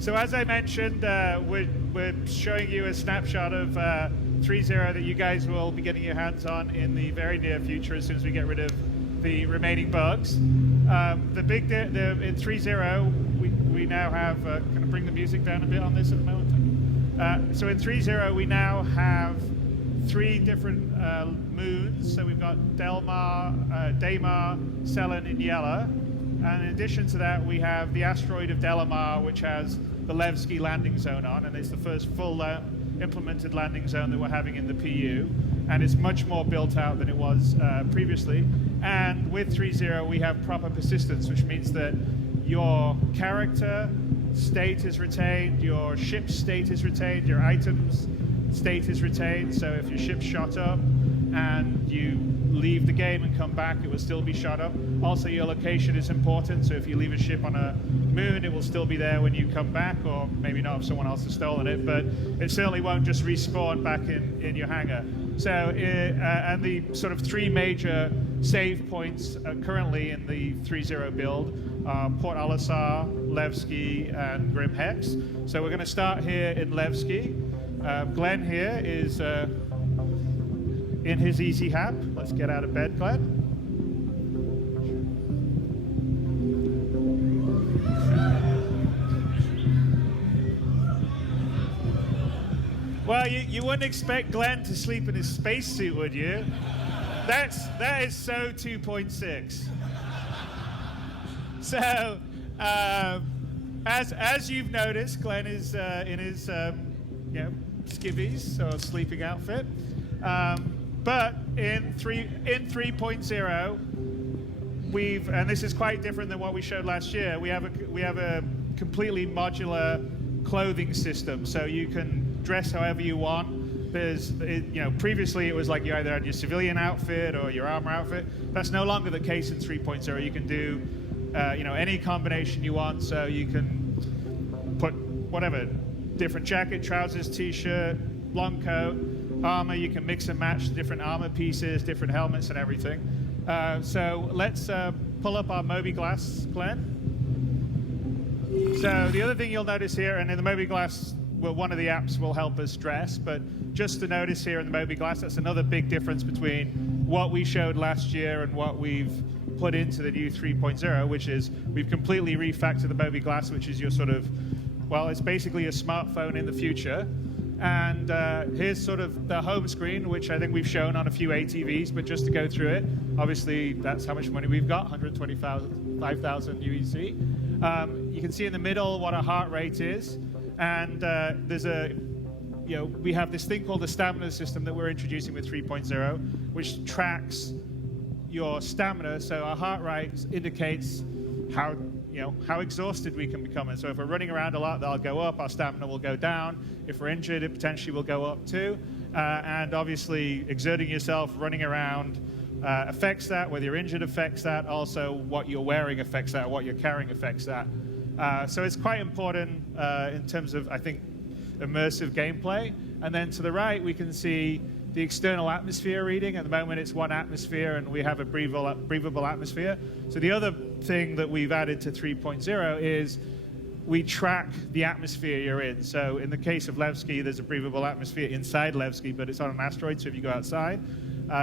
So as I mentioned, we're showing you a snapshot of 3.0 that you guys will be getting your hands on in the very near future as soon as we get rid of the remaining bugs. In 3.0, we now have, can I bring the music down a bit on this at the moment? So in 3.0, we now have 3 different moons. So we've got Delmar, Daymar, Selen, and Yella. And in addition to that, we have the asteroid of Delamar, which has the Levski landing zone on, and it's the first full implemented landing zone that we're having in the PU. And it's much more built out than it was previously. And with 3.0, we have proper persistence, which means that your character state is retained, your ship state is retained, your items state is retained. So if your ship's shot up and you leave the game and come back, it will still be shot up. Also, your location is important. So if you leave a ship on a moon, it will still be there when you come back, or maybe not if someone else has stolen it, but it certainly won't just respawn back in your hangar. So, and the sort of 3 major save points currently in the 3.0 build are Port Olisar, Levski, and Grim Hex. So we're going to start here in Levski. Glenn here is in his easy hap. Let's get out of bed, Glenn. Well, you wouldn't expect Glenn to sleep in his spacesuit, would you? That is so 2.6. So, as you've noticed, Glenn is in his skivvies, or sleeping outfit. But in 3.0, and this is quite different than what we showed last year. We have a completely modular clothing system, so you can dress however you want. Previously it was like you either had your civilian outfit or your armor outfit. That's no longer the case in 3.0. You can do, any combination you want. So you can put whatever, different jacket, trousers, t-shirt, long coat, armor. You can mix and match different armor pieces, different helmets, and everything. So let's pull up our Mobi-Glass, Glenn. So the other thing you'll notice here, and in the Mobi-Glass, well, one of the apps will help us dress, but just to notice here in the Mobi-Glass, that's another big difference between what we showed last year and what we've put into the new 3.0, which is we've completely refactored the Mobi-Glass, which is your sort of, well, it's basically a smartphone in the future. And here's sort of the home screen, which I think we've shown on a few ATVs, but just to go through it, obviously that's how much money we've got, 125,000 UEC. You can see in the middle what our heart rate is. And we have this thing called the stamina system that we're introducing with 3.0, which tracks your stamina. So our heart rate indicates how exhausted we can become. And so if we're running around a lot, that'll go up, our stamina will go down. If we're injured, it potentially will go up too. And obviously, exerting yourself, running around affects that. Whether you're injured affects that. Also, what you're wearing affects that. What you're carrying affects that. So it's quite important in terms of, I think, immersive gameplay. And then to the right, we can see the external atmosphere reading. At the moment, it's 1 atmosphere, and we have a breathable atmosphere. So the other thing that we've added to 3.0 is we track the atmosphere you're in. So in the case of Levski, there's a breathable atmosphere inside Levski, but it's on an asteroid, so if you go outside,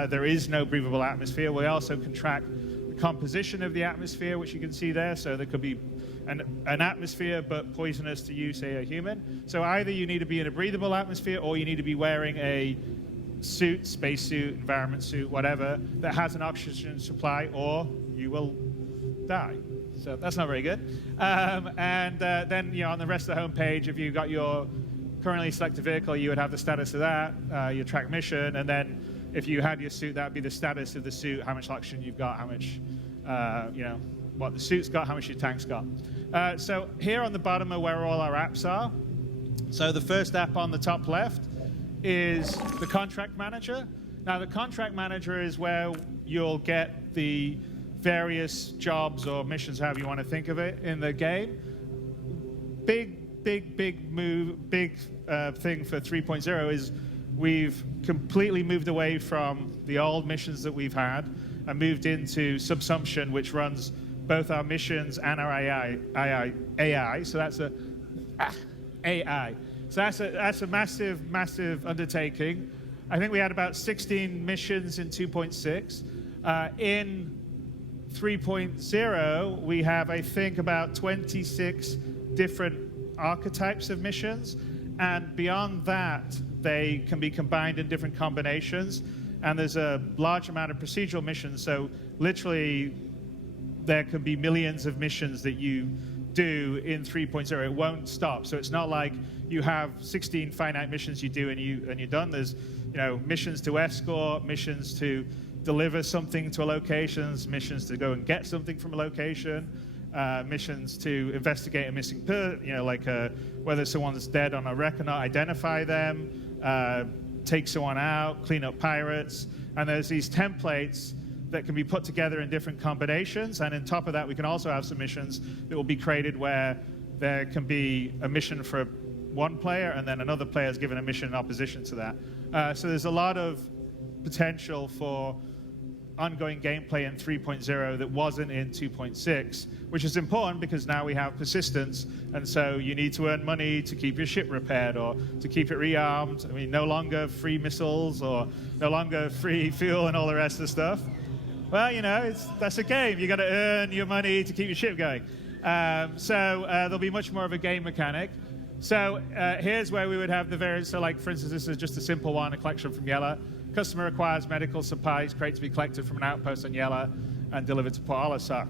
there is no breathable atmosphere. We also can track the composition of the atmosphere, which you can see there. So there could be an atmosphere, but poisonous to you, say, a human. So either you need to be in a breathable atmosphere, or you need to be wearing a suit, spacesuit, environment suit, whatever, that has an oxygen supply, or you will die. So that's not very good. Then on the rest of the homepage, if you've got your currently selected vehicle, you would have the status of that, your track mission, and then if you had your suit, that would be the status of the suit, how much oxygen you've got, how much, what the suit's got, how much your tank's got. So here on the bottom are where all our apps are. So the first app on the top left is the Contract Manager. Now, the Contract Manager is where you'll get the various jobs or missions, however you want to think of it, in the game. Big thing for 3.0 is we've completely moved away from the old missions that we've had and moved into Subsumption, which runs both our missions and our AI. So that's AI. So that's a massive, massive undertaking. I think we had about 16 missions in 2.6. In 3.0, we have, I think, about 26 different archetypes of missions. And beyond that, they can be combined in different combinations. And there's a large amount of procedural missions. So literally, there can be millions of missions that you do in 3.0. It won't stop. So it's not like you have 16 finite missions you do and you're done. There's missions to escort, missions to deliver something to a location, missions to go and get something from a location, missions to investigate a missing person, whether someone's dead on a wreck or not, identify them, take someone out, clean up pirates. And there's these templates that can be put together in different combinations. And on top of that, we can also have some missions that will be created where there can be a mission for one player and then another player is given a mission in opposition to that. So there's a lot of potential for ongoing gameplay in 3.0 that wasn't in 2.6, which is important because now we have persistence, and so you need to earn money to keep your ship repaired or to keep it rearmed. I mean, no longer free missiles or no longer free fuel and all the rest of the stuff. Well, that's a game. You got to earn your money to keep your ship going. So there'll be much more of a game mechanic. So here's where we would have the variants. So like, for instance, this is just a simple one, a collection from Yella. Customer requires medical supplies, crate to be collected from an outpost on Yella and delivered to Port Olisar.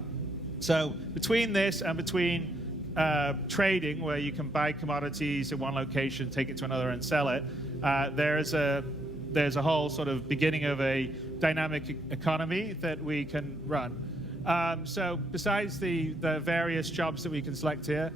So between this and between trading, where you can buy commodities in one location, take it to another and sell it, there's a whole sort of beginning of a dynamic economy that we can run. So besides the various jobs that we can select here,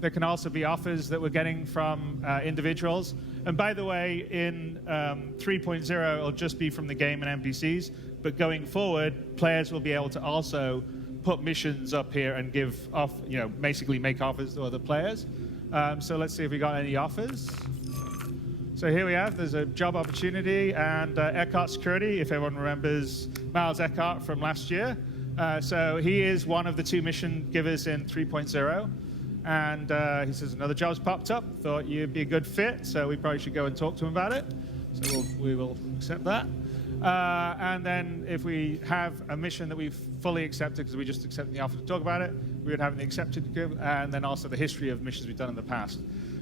there can also be offers that we're getting from individuals. And by the way, in 3.0, it'll just be from the game and NPCs. But going forward, players will be able to also put missions up here and give off, basically make offers to other players. So let's see if we got any offers. So here we have, there's a job opportunity and Eckhart Security, if everyone remembers Miles Eckhart from last year. So he is one of the 2 mission givers in 3.0. And he says, another job's popped up, thought you'd be a good fit, so we probably should go and talk to him about it. So we will accept that. And then if we have a mission that we've fully accepted, because we just accepted the offer to talk about it, we would have the accepted to give, and then also the history of missions we've done in the past.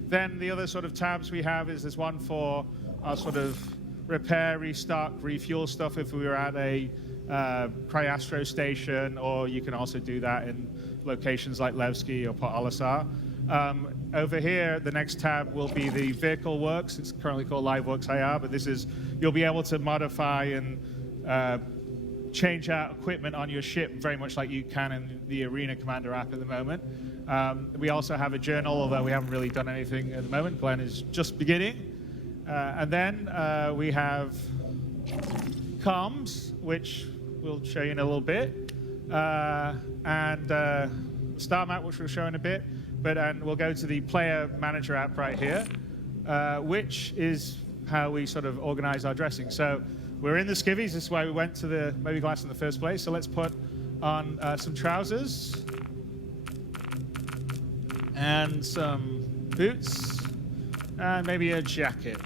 Then the other sort of tabs we have is there's one for our sort of repair, restock, refuel stuff if we were at a Cryastro station, or you can also do that in locations like Levski or Port Olisar. Over here, the next tab will be the vehicle works. It's currently called Live Works IR, but this is, you'll be able to modify and change out equipment on your ship very much like you can in the Arena Commander app at the moment. We also have a journal, although we haven't really done anything at the moment. Glenn is just beginning. And then we have comms, which we'll show you in a little bit, and Star Map, which we'll show in a bit. And we'll go to the Player Manager app right here, which is how we sort of organize our dressing. So we're in the skivvies. This is why we went to the Moby Glass in the first place. So let's put on some trousers and some boots and maybe a jacket.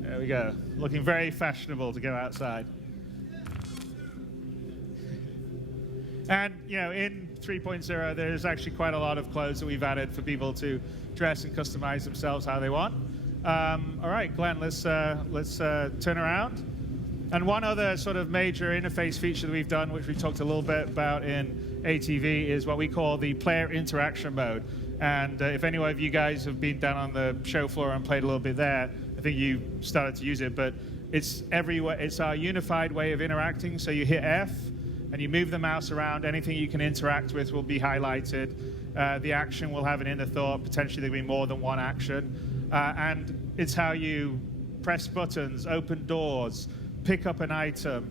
There we go. Looking very fashionable to go outside. And, in 3.0, there's actually quite a lot of clothes that we've added for people to dress and customize themselves how they want. All right, Glenn, let's turn around. And one other sort of major interface feature that we've done, which we talked a little bit about in ATV, is what we call the player interaction mode. And if any of you guys have been down on the show floor and played a little bit there, I think you started to use it, but it's everywhere. It's our unified way of interacting. So you hit F, and you move the mouse around. Anything you can interact with will be highlighted. The action will have an inner thought. Potentially there'll be more than one action. And it's how you press buttons, open doors, pick up an item,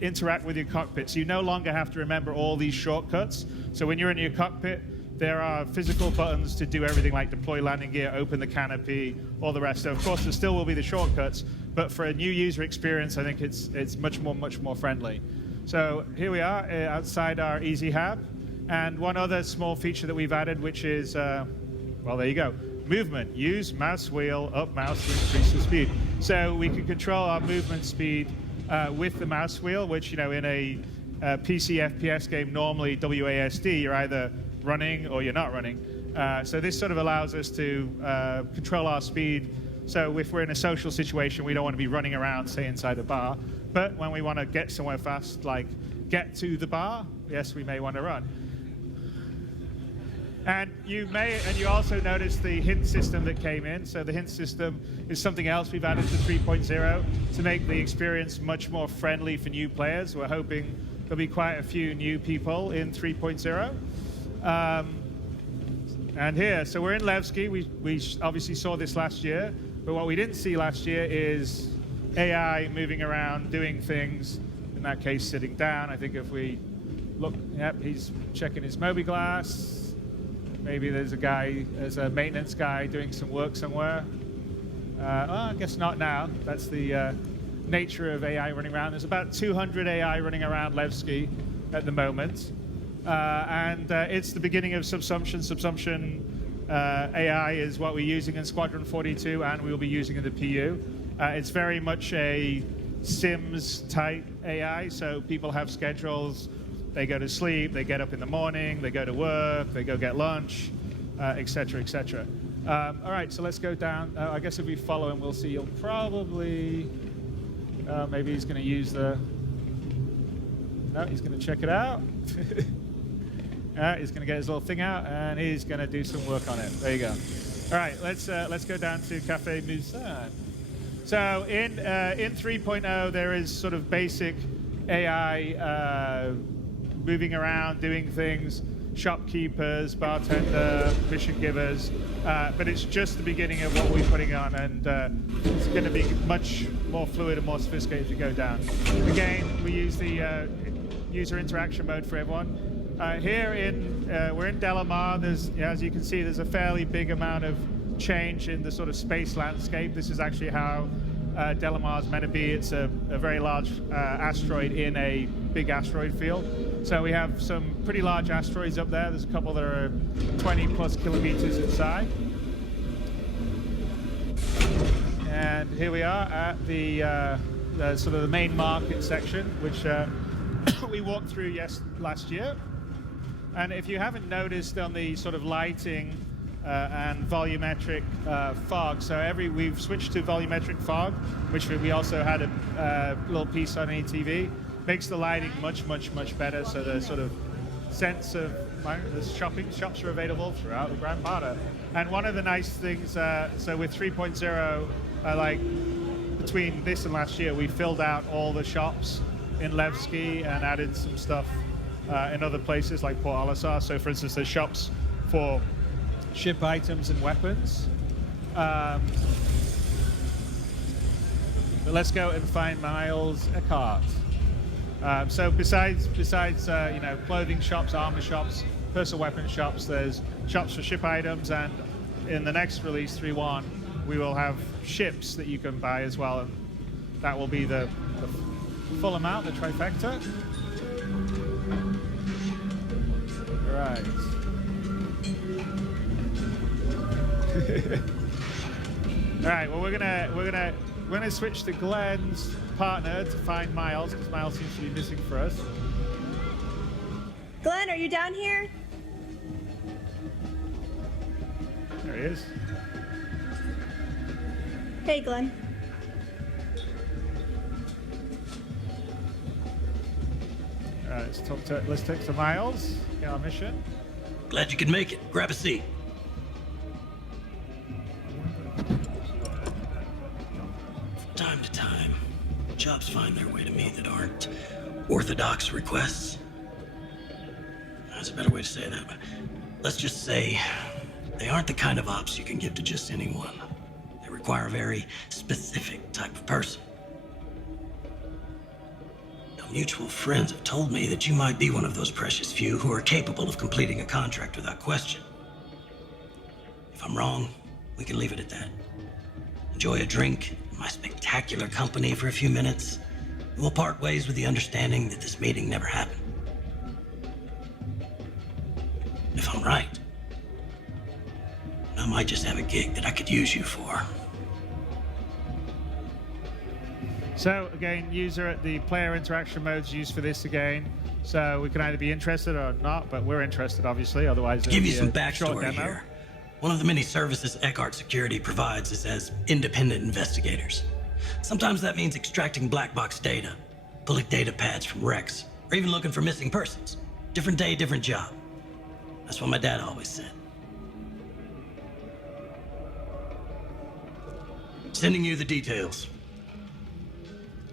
interact with your cockpit. So you no longer have to remember all these shortcuts. So when you're in your cockpit, there are physical buttons to do everything like deploy landing gear, open the canopy, all the rest. So of course there still will be the shortcuts, but for a new user experience, I think it's much more friendly. So here we are outside our Easy Hab. And one other small feature that we've added, which is, well, there you go. Movement. Use mouse wheel, up mouse to increase the speed. So we can control our movement speed with the mouse wheel, which, you know, in a PC FPS game, normally WASD, you're either running or you're not running. So this sort of allows us to control our speed. So if we're in a social situation, we don't want to be running around, say, inside a bar. But when we want to get somewhere fast, like get to the bar, yes, we may want to run. And you also notice the hint system that came in. So the hint system is something else we've added to 3.0 to make the experience much more friendly for new players. We're hoping there'll be quite a few new people in 3.0. And here, so we're in Levski. We obviously saw this last year, but what we didn't see last year is AI moving around, doing things, in that case, sitting down. I think if we look, yep, he's checking his mobi-glass. Maybe there's a maintenance guy doing some work somewhere. Oh, I guess not now. That's the nature of AI running around. There's about 200 AI running around Levski at the moment. And it's the beginning of subsumption. Subsumption AI is what we're using in Squadron 42 and we'll be using in the PU. It's very much a Sims-type AI, so people have schedules. They go to sleep, they get up in the morning, they go to work, they go get lunch, et cetera, et cetera. All right, so let's go down. I guess if we follow him, we'll see he'll probably, maybe he's going to use the, no, he's going to check it out. He's going to get his little thing out, and he's going to do some work on it. There you go. All right, let's go down to Café Musan. So in 3.0, there is sort of basic AI moving around, doing things, shopkeepers, bartender, mission givers, but it's just the beginning of what we're putting on, and it's going to be much more fluid and more sophisticated as we go down. Again, we use the user interaction mode for everyone. Here we're in Delamar. There's, as you can see, there's a fairly big amount of change in the sort of space landscape. This is actually how Delamar is meant to be. It's a very large asteroid in a big asteroid field. So we have some pretty large asteroids up there. There's a couple that are 20 plus kilometers inside. And here we are at the sort of the main market section, which we walked through last year. And if you haven't noticed on the sort of lighting and volumetric fog, so we've switched to volumetric fog, which we also had a little piece on ATV. Makes the lighting much, much, much better. So the sort of sense of the shops are available throughout the Grand Parter. And one of the nice things, so with 3.0, like between this and last year, we filled out all the shops in Levski and added some stuff in other places like Port Olisar. So for instance, there's shops for ship items and weapons. But let's go and find Miles Eckhart. So besides you know, clothing shops, armor shops, personal weapon shops, there's shops for ship items, and in the next release 3.1 we will have ships that you can buy as well, and that will be the full amount, the trifecta. Right. All right. Well, we're gonna switch to Glenn's partner to find Miles, because Miles seems to be missing for us. Glenn, are you down here? There he is. Hey, Glenn. All right. Let's talk to Miles. Get our mission. Glad you could make it. Grab a seat. From time to time, jobs find their way to me that aren't orthodox requests. That's a better way to say that, but let's just say they aren't the kind of ops you can give to just anyone. They require a very specific type of person. Now, mutual friends have told me that you might be one of those precious few who are capable of completing a contract without question. If I'm wrong, we can leave it at that. Enjoy a drink in my spectacular company for a few minutes, We'll part ways with the understanding that this meeting never happened. If I'm right, I might just have a gig that I could use you for. So again, user, the player interaction mode's used for this again. So we can either be interested or not, but we're interested, obviously. Otherwise, Give you it'll some be a short backstory demo. here. One of the many services Eckhart Security provides is as independent investigators. Sometimes that means extracting black box data, pulling data pads from wrecks, or even looking for missing persons. Different day, different job. That's what my dad always said. Sending you the details.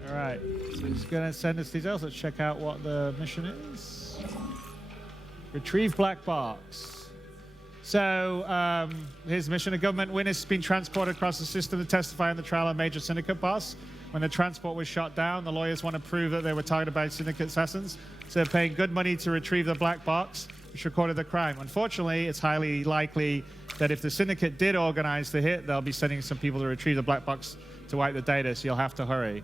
All right, so he's going to send us details. Let's check out what the mission is. Retrieve black box. So his mission, a government witness has been transported across the system to testify in the trial of major syndicate boss. When the transport was shot down, the lawyers want to prove that they were targeted by syndicate assassins. So they're paying good money to retrieve the black box, which recorded the crime. Unfortunately, it's highly likely that if the syndicate did organize the hit, they'll be sending some people to retrieve the black box to wipe the data, so you'll have to hurry.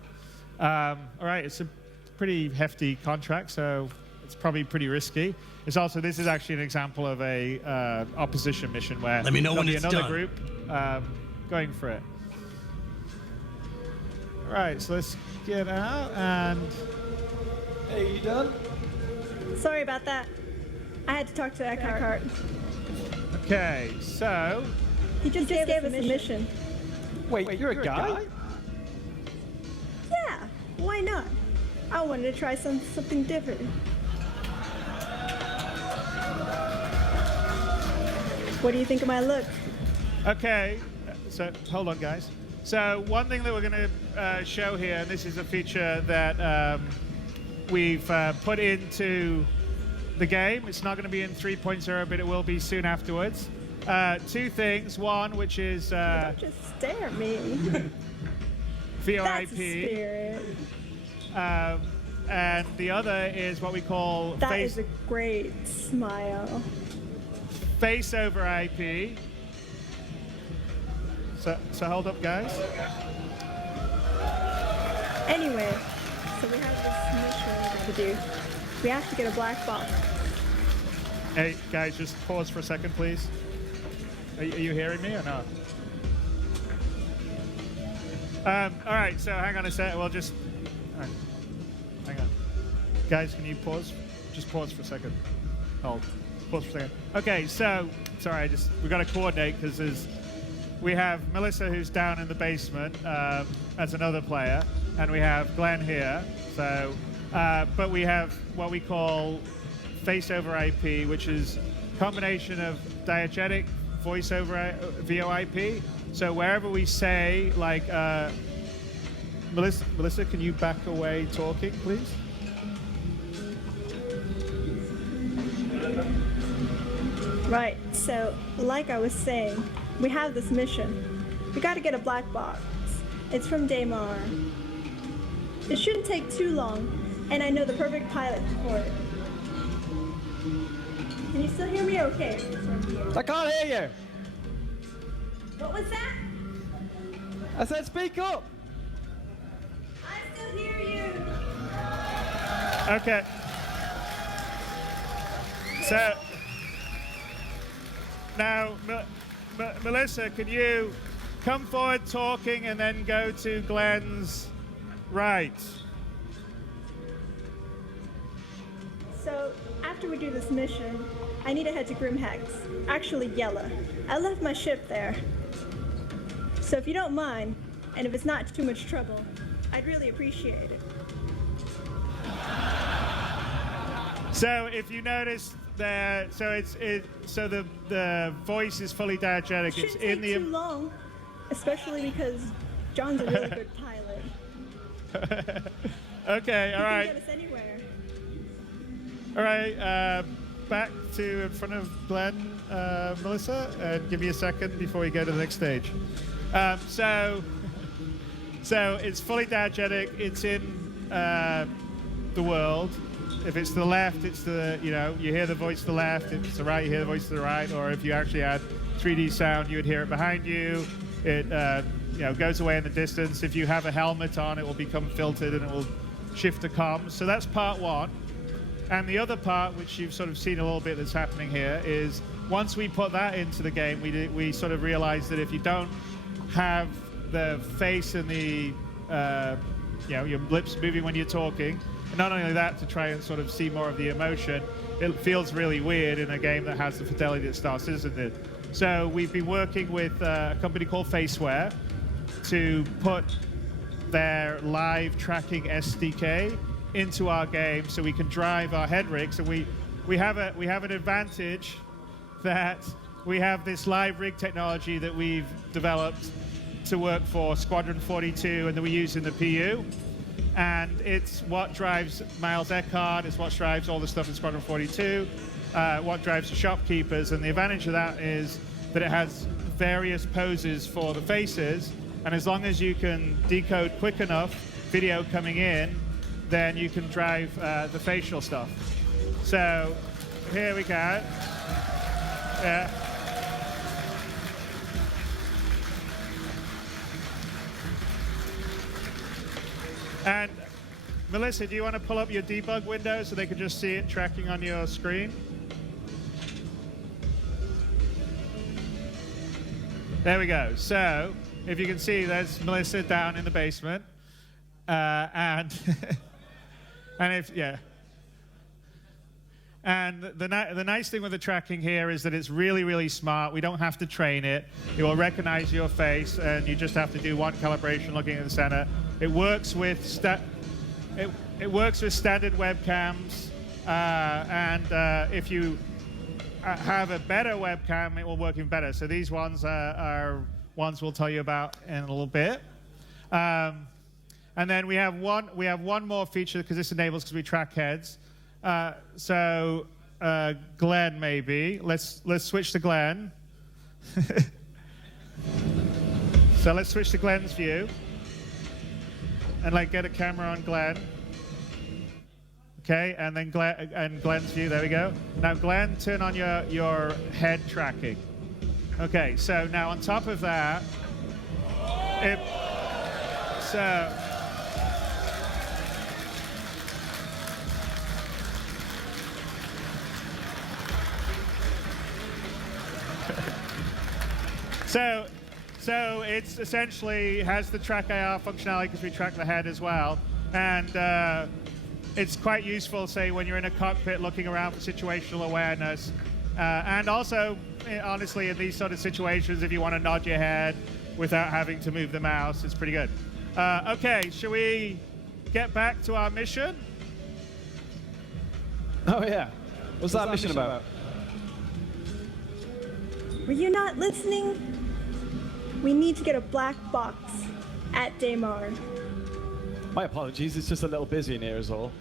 All right, it's a pretty hefty contract, so it's probably pretty risky. It's also, this is actually an example of a opposition mission where Let me know when there'll be it's another done. group going for it. All right, so let's get out and... Hey, you done? Sorry about that. I had to talk to Eckhart. Okay, so... He just gave us a mission. Wait, you're a guy? Yeah, why not? I wanted to try something different. What do you think of my look? Okay, so hold on, guys. So one thing that we're going to show here, and this is a feature that we've put into the game. It's not going to be in 3.0, but it will be soon afterwards. Two things. One, which is Don't just stare at me. That's a VoIP, spirit. and the other is what we call That is a great smile. face over IP. So hold up, guys. Anyway, so we have this mission to do. We have to get a black box. Hey, guys, just pause for a second, please. Are you hearing me or not? All right, so hang on a sec. We'll just... all right, hang on. Guys, can you pause? Just pause for a second. Hold. Pause for a second. Okay, so... Sorry, we've got to coordinate because we have Melissa, who's down in the basement as another player, and we have Glenn here. So, but we have what we call face over IP, which is a combination of diegetic voice over VoIP. So wherever we say, like, Melissa, can you back away talking, please? Right, so like I was saying, we have this mission. We gotta get a black box. It's from Daymar. It shouldn't take too long, and I know the perfect pilot for it. Can you still hear me okay? I can't hear you. What was that? I said speak up. I still hear you. Okay. So now, Melissa, can you come forward talking and then go to Glenn's right? So, after we do this mission, I need to head to Grimhex. Actually, Yella. I left my ship there. So if you don't mind, and if it's not too much trouble, I'd really appreciate it. So if you notice there, so so the voice is fully diegetic. It's Shouldn't in take the too long, especially because John's a really good pilot. Okay, all He right. can get us anywhere. All right, back to in front of Glenn, Melissa, and give me a second before we go to the next stage. So it's fully diegetic. It's in the world. If it's to the left, it's the, you hear the voice to the left. If it's to the right, you hear the voice to the right. Or if you actually had 3D sound, you would hear it behind you. It goes away in the distance. If you have a helmet on, it will become filtered and it will shifter comms. So that's part one. And the other part, which you've sort of seen a little bit that's happening here, is once we put that into the game, we sort of realized that if you don't have the face and the your lips moving when you're talking, and not only that, to try and sort of see more of the emotion, it feels really weird in a game that has the fidelity that Star Citizen did. So we've been working with a company called Faceware to put their live tracking SDK into our game, so we can drive our head rigs. And we have an advantage that we have this live rig technology that we've developed to work for Squadron 42 and that we use in the PU. And it's what drives Miles Eckhart, it's what drives all the stuff in Squadron 42, what drives the shopkeepers. And the advantage of that is that it has various poses for the faces, and as long as you can decode quick enough video coming in, then you can drive the facial stuff. So here we go. Yeah. And Melissa, do you want to pull up your debug window so they can just see it tracking on your screen? There we go. So if you can see, there's Melissa down in the basement. And And the nice thing with the tracking here is that it's really, really smart. We don't have to train it. It will recognize your face, and you just have to do one calibration looking at the center. It works with it works with standard webcams, and if you have a better webcam, it will work even better. So these ones are ones we'll tell you about in a little bit. And then we have one more feature because this enables, because we track heads. So Glenn, maybe let's switch to Glenn. So let's switch to Glenn's view and get a camera on Glenn. Okay, and then Glenn's view. There we go. Now Glenn, turn on your head tracking. Okay, so now on top of that, So it's essentially has the track AR functionality because we track the head as well, and it's quite useful, say, when you're in a cockpit looking around for situational awareness, and also, honestly, in these sort of situations, if you want to nod your head without having to move the mouse, it's pretty good. Okay, shall we get back to our mission? Oh yeah, what's that mission about? Were you not listening? We need to get a black box at Daymar. My apologies, it's just a little busy in here is all.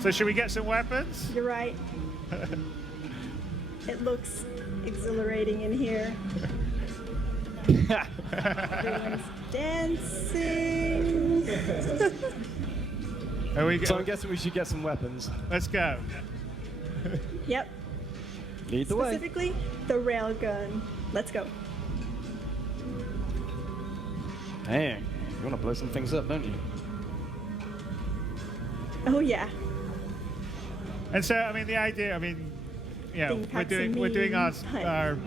So should we get some weapons? You're right. It looks exhilarating in here. Everyone's dancing. So I'm guessing we should get some weapons. Let's go. Yep. Lead the way. Specifically, the railgun. Let's go. Dang, you want to blow some things up, don't you? Oh yeah. And so, I mean, the idea, we're doing our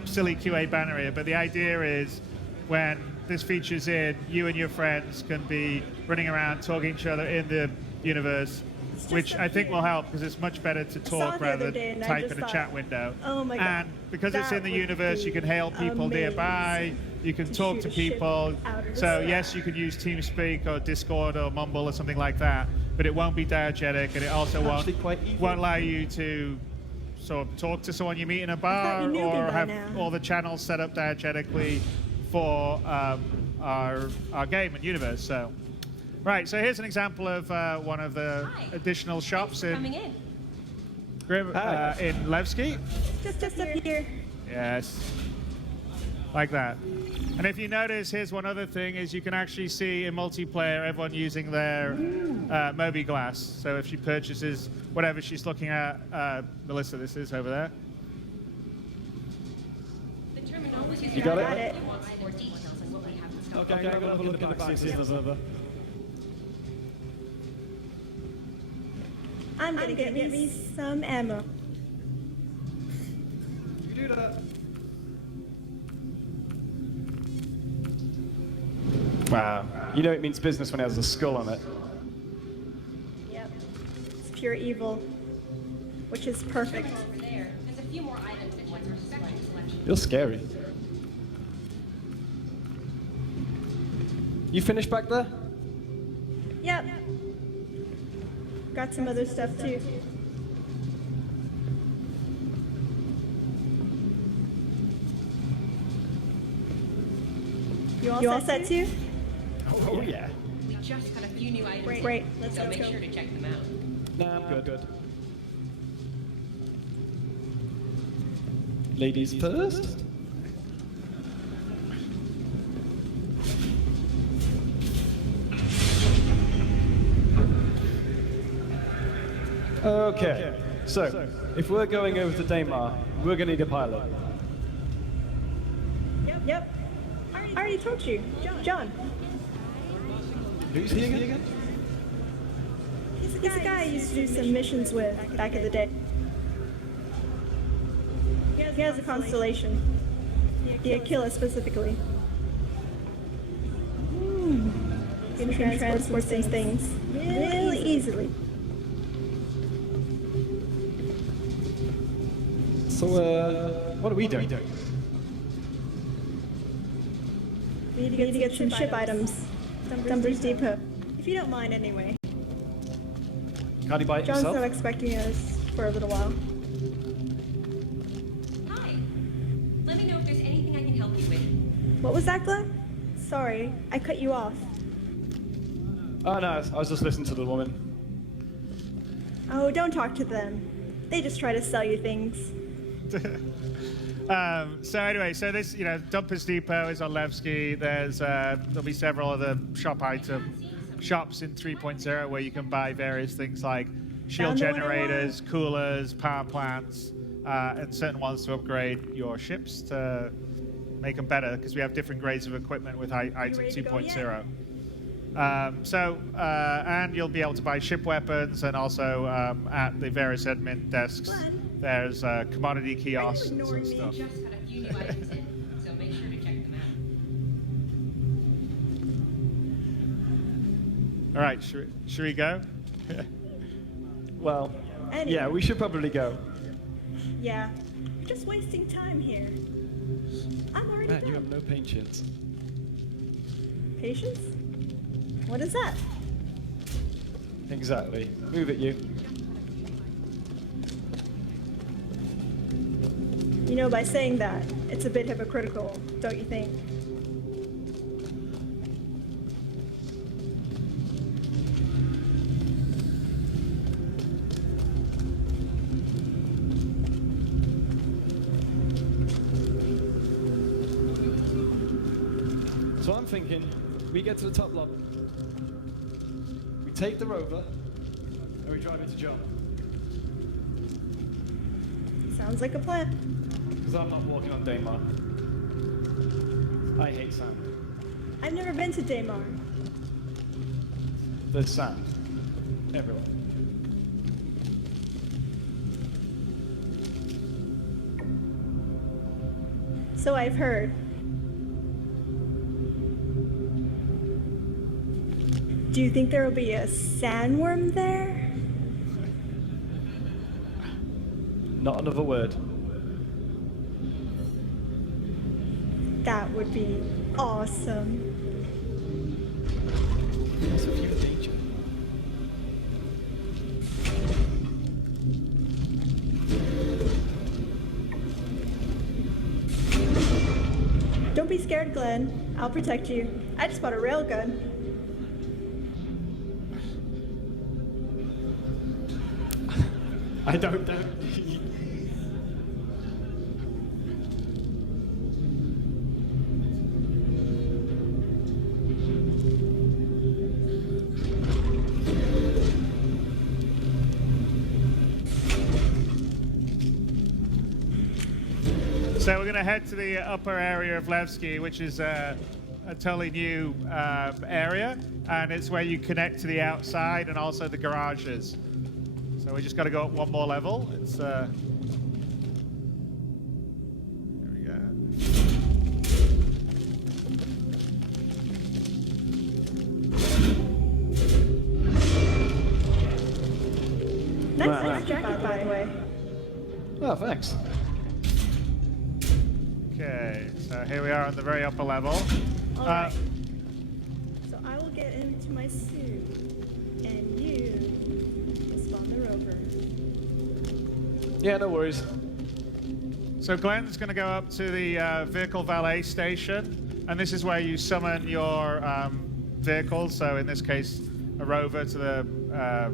silly QA banner here, but the idea is when this feature's in, you and your friends can be running around talking to each other in the universe, which I think will help because it's much better to talk rather than type in a chat window. Oh my God. And because it's in the universe, you can hail people nearby, you can talk to people. So yes, you could use TeamSpeak or Discord or Mumble or something like that, but it won't be diegetic, and it also won't allow you to sort of talk to someone you meet in a bar or have all the channels set up diegetically for our game and universe. So. Right, so here's an example of one of the additional shops in Levski. Just up here. Yes, like that. And if you notice, here's one other thing, is you can actually see in multiplayer everyone using their Mobi Glass. So if she purchases whatever she's looking at, Melissa, this is over there. You got it? Okay, I'm gonna have a look in the back, see if there's another. I'm gonna get me some ammo. You do that. Wow. You know it means business when it has a skull on it. Yep. It's pure evil, which is perfect. Over there, there's a few more items that check our section selection. You're scary. You finished back there? Yep. Got some other stuff too. You all set too? Oh yeah. We just got a few new items. Great. Let's So go. make sure to check them out. Nah, I'm good. Ladies first? Okay, so if we're going over to Daymar, we're going to need a pilot. Yep. I already told you. John. Who's he again? He's a guy I used to do some missions with back in the day. He has a constellation. The Aquila specifically. You can transport these things really easily. So, what are we doing? We need to get some ship items. Dumper's Depot. If you don't mind anyway. Can't he buy it John's himself? not expecting us for a little while. Hi. Let me know if there's anything I can help you with. What was that, Glenn? Sorry, I cut you off. Oh no, I was just listening to the woman. Oh, don't talk to them. They just try to sell you things. So anyway, so this, Dumpers Depot is on Levski. There'll be several other shops in 3.0 where you can buy various things like shield Found the one I generators, coolers, power plants, and certain ones to upgrade your ships to make them better, because we have different grades of equipment with item ready to go 2.0. And you'll be able to buy ship weapons, and also at the various admin desks, Glenn? there's commodity kiosks and ignoring me? stuff. Just got a few new items in, so make sure to check them out. All right, should we go? Well, Anyway. yeah, we should probably go. Yeah, you're just wasting time here. I'm already Man, done. you have no patience. Patience? What is that? Exactly. Move it, you. You know, by saying that, it's a bit hypocritical, don't you think? So I'm thinking, we get to the top lobby. We take the rover, and we drive into John. Sounds like a plan. Because I'm not walking on Daymar. I hate sand. I've never been to Daymar. There's sand. Everywhere. So I've heard. Do you think there will be a sandworm there? Not another word. That would be awesome. That's a few danger. Don't be scared, Glenn. I'll protect you. I just bought a railgun. I don't know. So we're going to head to the upper area of Levski, which is a totally new area, and it's where you connect to the outside and also the garages. So we just got to go up one more level. It's there we go. Nice jacket, by the way. Oh, thanks. Okay, so here we are on the very upper level. All right. So I will get into my suit, and you spawn the rover. Yeah, no worries. So Glenn's going to go up to the vehicle valet station, and this is where you summon your vehicles. So in this case, a rover to the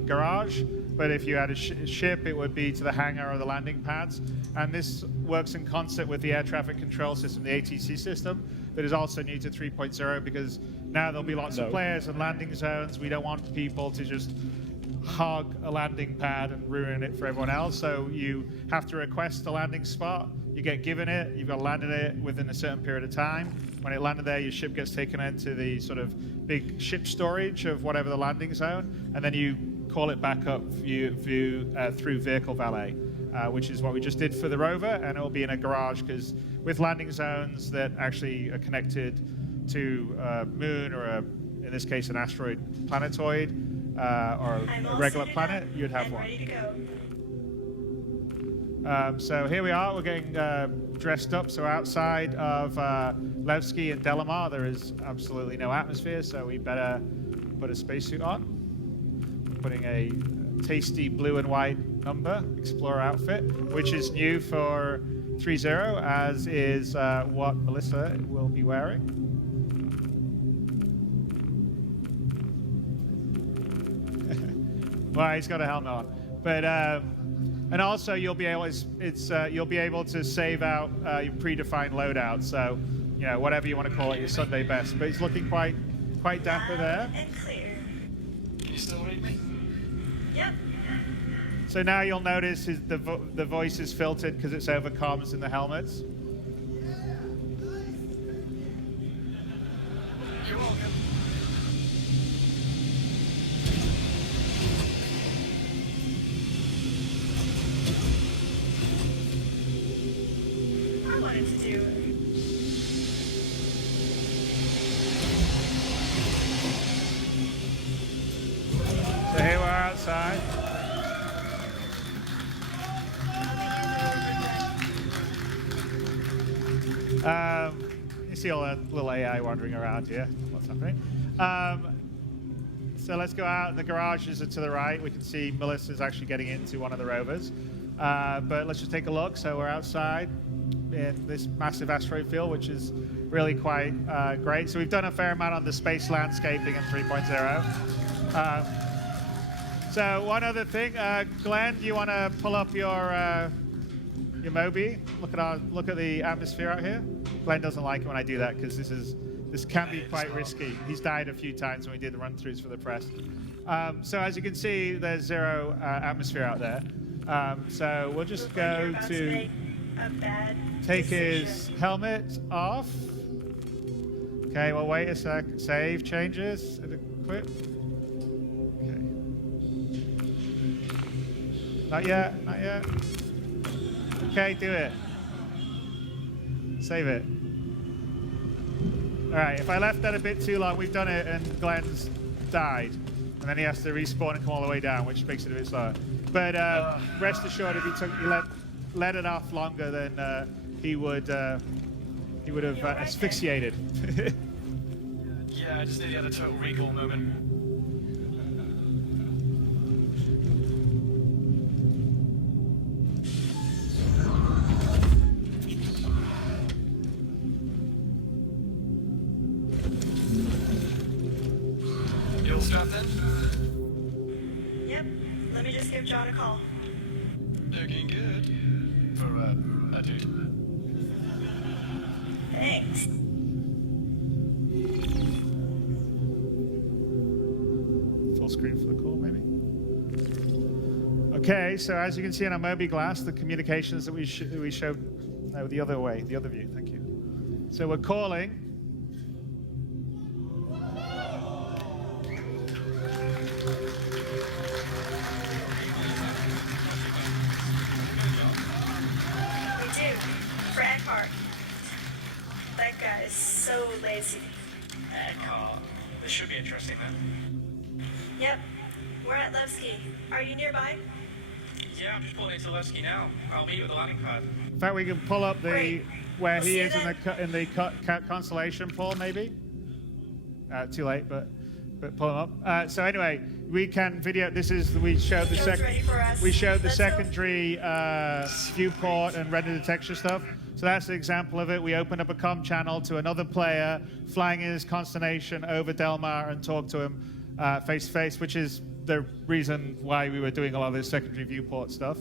garage. But if you had a ship, it would be to the hangar or the landing pads. And this works in concert with the air traffic control system, the ATC system, that is also new to 3.0 because now there'll be lots of players and landing zones. We don't want people to just hog a landing pad and ruin it for everyone else. So you have to request a landing spot. You get given it. You've got to land it within a certain period of time. When it landed there, your ship gets taken into the sort of big ship storage of whatever the landing zone, and then you call it back up through vehicle valet, which is what we just did for the rover, and it will be in a garage because with landing zones that actually are connected to a moon or in this case an asteroid planetoid or a regular planet, you'd have one. Ready to go. So here we are, we're getting dressed up. So outside of Levski and Delamar, there is absolutely no atmosphere, so we better put a spacesuit on. Putting a tasty blue and white number Explorer outfit, which is new for 3.0, as is what Melissa will be wearing. Well, he's got a helmet on, but and also you'll be able you'll be able to save out your predefined loadout. So you know whatever you want to call it, your Sunday best. But he's looking quite dapper there. And clear. Can you still read me? Yep. So now you'll notice the voice is filtered because it's over comms in the helmets. You're welcome. I wanted to do it. So here we are outside. You see all that little AI wandering around here. What's happening? So let's go out. The garages are to the right. We can see Melissa's actually getting into one of the rovers. But let's just take a look. So we're outside in this massive asteroid field, which is really quite great. So we've done a fair amount on the space landscaping in 3.0. So one other thing, Glenn, do you want to pull up your Moby? Look at the atmosphere out here. Glenn doesn't like it when I do that because this can be quite risky. He's died a few times when we did the run-throughs for the press. So as you can see, there's zero atmosphere out there. So we'll just go to take his helmet off. Okay, well wait a sec. Save changes and equip. Okay. Not yet, not yet. Okay, do it. Save it. All right, if I left that a bit too long, we've done it and Glenn's died. And then he has to respawn and come all the way down, which makes it a bit slower. But rest assured, if you let it off longer, then he would have asphyxiated. Yeah, I just nearly had a total recall moment. You all strapped in? Yep. Let me just give John a call. Looking good. For a dude. Thanks. Full screen for the call, maybe. Okay, so as you can see on our Moby glass, the communications that we showed, no, the other way, the other view, thank you. So we're calling This should be interesting then. Yep. We're at Levski. Are you nearby? Yeah, I'm just pulling into Levski now. I'll meet you at the landing pad. In fact, we can pull up the Great. where We'll he see you is in the constellation, Paul. Maybe. Too late, but pull him up. So anyway, we can video. This is we showed the Joe's ready for us. we showed the Let's go. secondary viewport and render the texture stuff. So that's an example of it. We opened up a comm channel to another player flying in his constellation over Delmar and talk to him face to face, which is the reason why we were doing a lot of this secondary viewport stuff,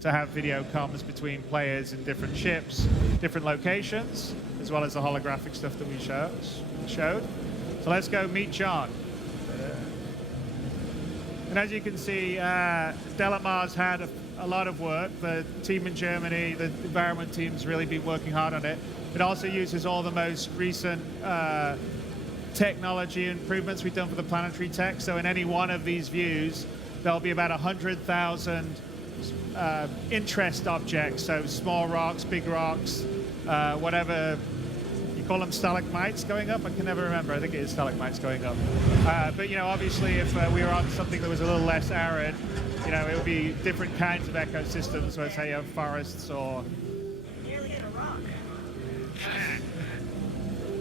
to have video comms between players in different ships, different locations, as well as the holographic stuff that we showed. So let's go meet John. And as you can see, Delamar's had a lot of work. The team in Germany, the environment team's really been working hard on it. It also uses all the most recent technology improvements we've done for the planetary tech. So in any one of these views, there'll be about 100,000 interest objects. So small rocks, big rocks, whatever. You call them stalagmites going up? I can never remember. I think it is stalagmites going up. But, you know, obviously if we were on something that was a little less arid, you know, it would be different kinds of ecosystems. So let's say you have forests or Nearly hit a rock.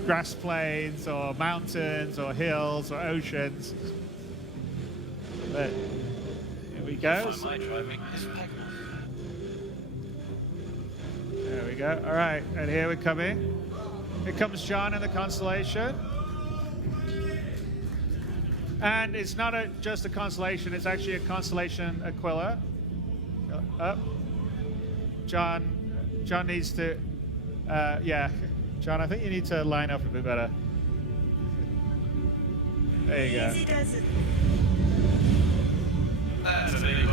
grass plains or mountains or hills or oceans. But here we go. My driving is impeccable. There we go. All right, and here we come in. Here comes John in the constellation. And it's not just a constellation, it's actually a constellation Aquila. Up. John needs to, yeah. John, I think you need to line up a bit better. There you go. Easy does it. That's a big boy.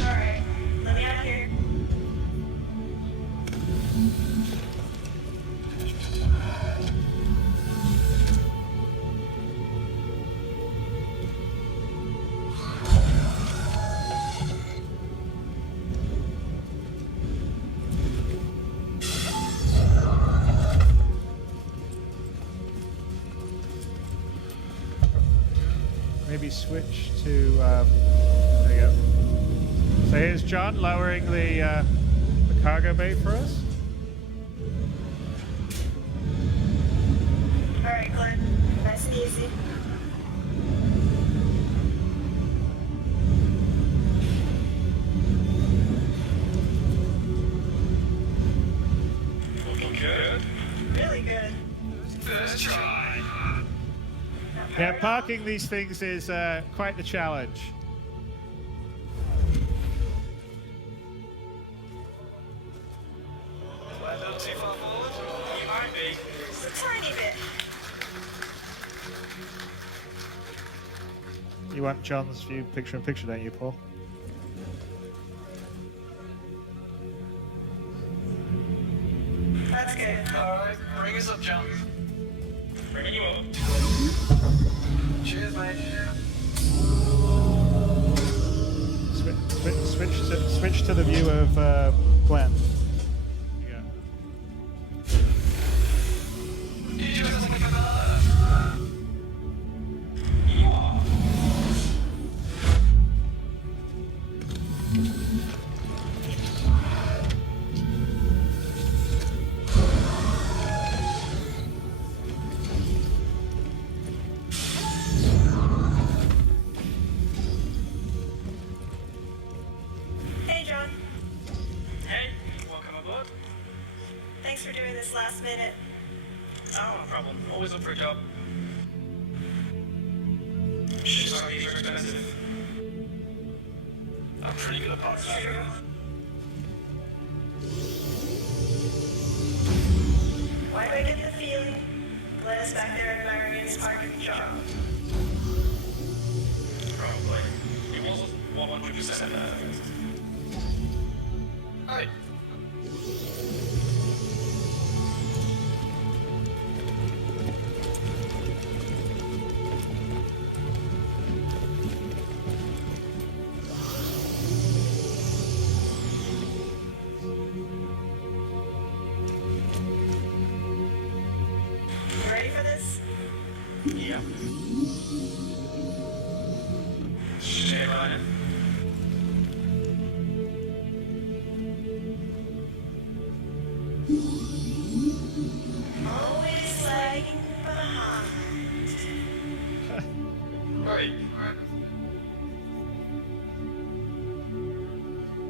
All right. Let me out of here. Maybe switch to, there you go. So here's John lowering the cargo bay for us. All right, Glenn. Nice and easy. Looking good. Really good. First try. Yeah, parking these things is quite the challenge. A little too far forward? You might be. Just a tiny bit. You want John's view picture-in-picture, don't you, Paul? That's good. All right, bring us up, John. Bringing you up. Cheers, mate. Switch to the view of Glenn. Yeah. You just like a bird. You are. Hey, John. Hey, welcome aboard. Thanks for doing this last minute. Oh, no problem. Always up for a job. Ships like these are expensive. I'm pretty good at parts. Why do I get the feeling Glenn back there admiring his parking job? Probably. It wasn't 100% perfect. Hey. Yeah. Stay right. Always lagging behind. Right.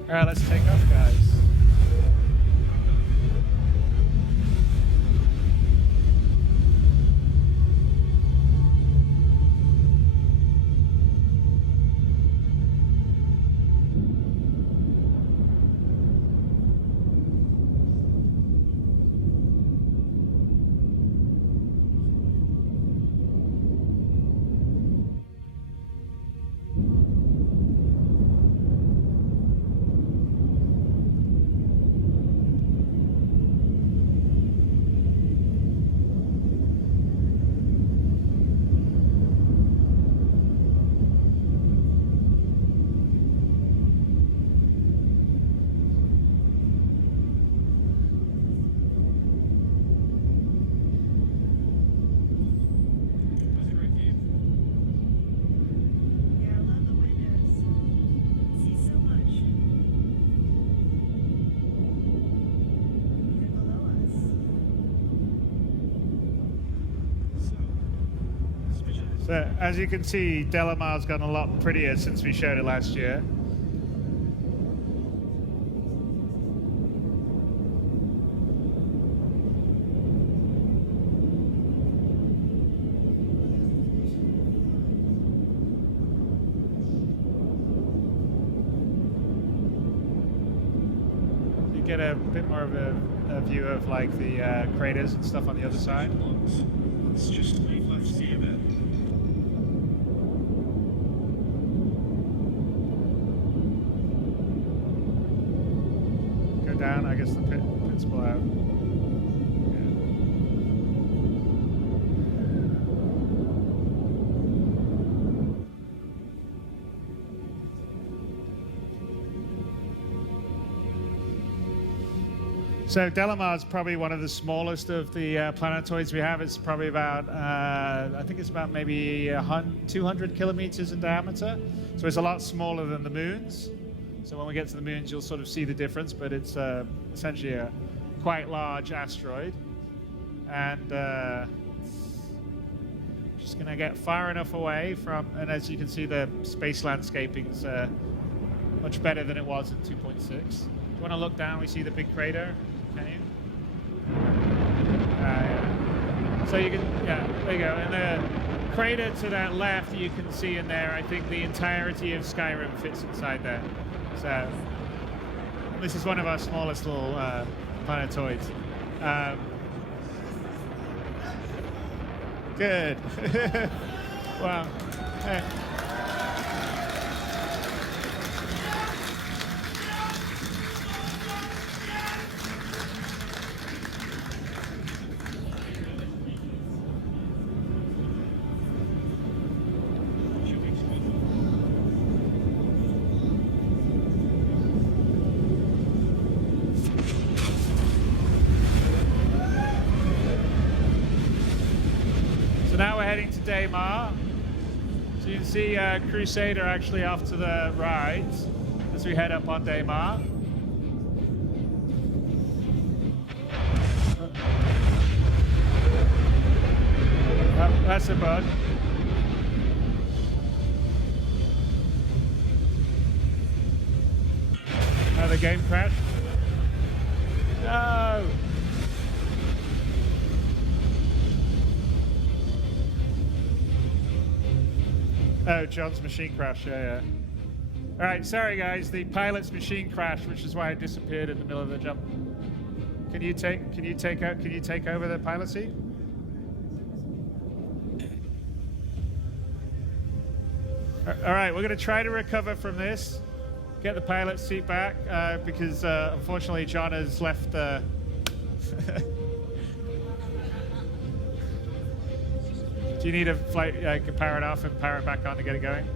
All right, let's take off, guys. Yeah, I love the windows. See so much. Even below us. So as you can see, Delamar's gotten a lot prettier since we showed it last year. You get a bit more of a view of like the craters and stuff on the other side. Let's just leave. Let's see a bit. Go down, I guess the pits pull out. So Delamar is probably one of the smallest of the planetoids we have. It's probably about, I think it's about maybe 200 kilometers in diameter. So it's a lot smaller than the moons. So when we get to the moons, you'll sort of see the difference, but it's essentially a quite large asteroid. And just gonna get far enough away from, and as you can see, the space landscaping's much better than it was in 2.6. If you want to look down, we see the big crater. Can you? Yeah. So you can, yeah, there you go. And the crater to that left, you can see in there, I think the entirety of Skyrim fits inside there. So this is one of our smallest little planetoids. Good. Wow. Hey. Now we're heading to Daymar. So you can see Crusader actually off to the right as we head up on Daymar. Oh, that's a bug. Oh, the game crashed. No! Oh, John's machine crash, yeah. All right, sorry guys, the pilot's machine crashed, which is why I disappeared in the middle of the jump. Can you take over the pilot seat? All right, we're gonna try to recover from this, get the pilot seat back, because unfortunately John has left. Do you need a flight, power it off and power it back on to get it going?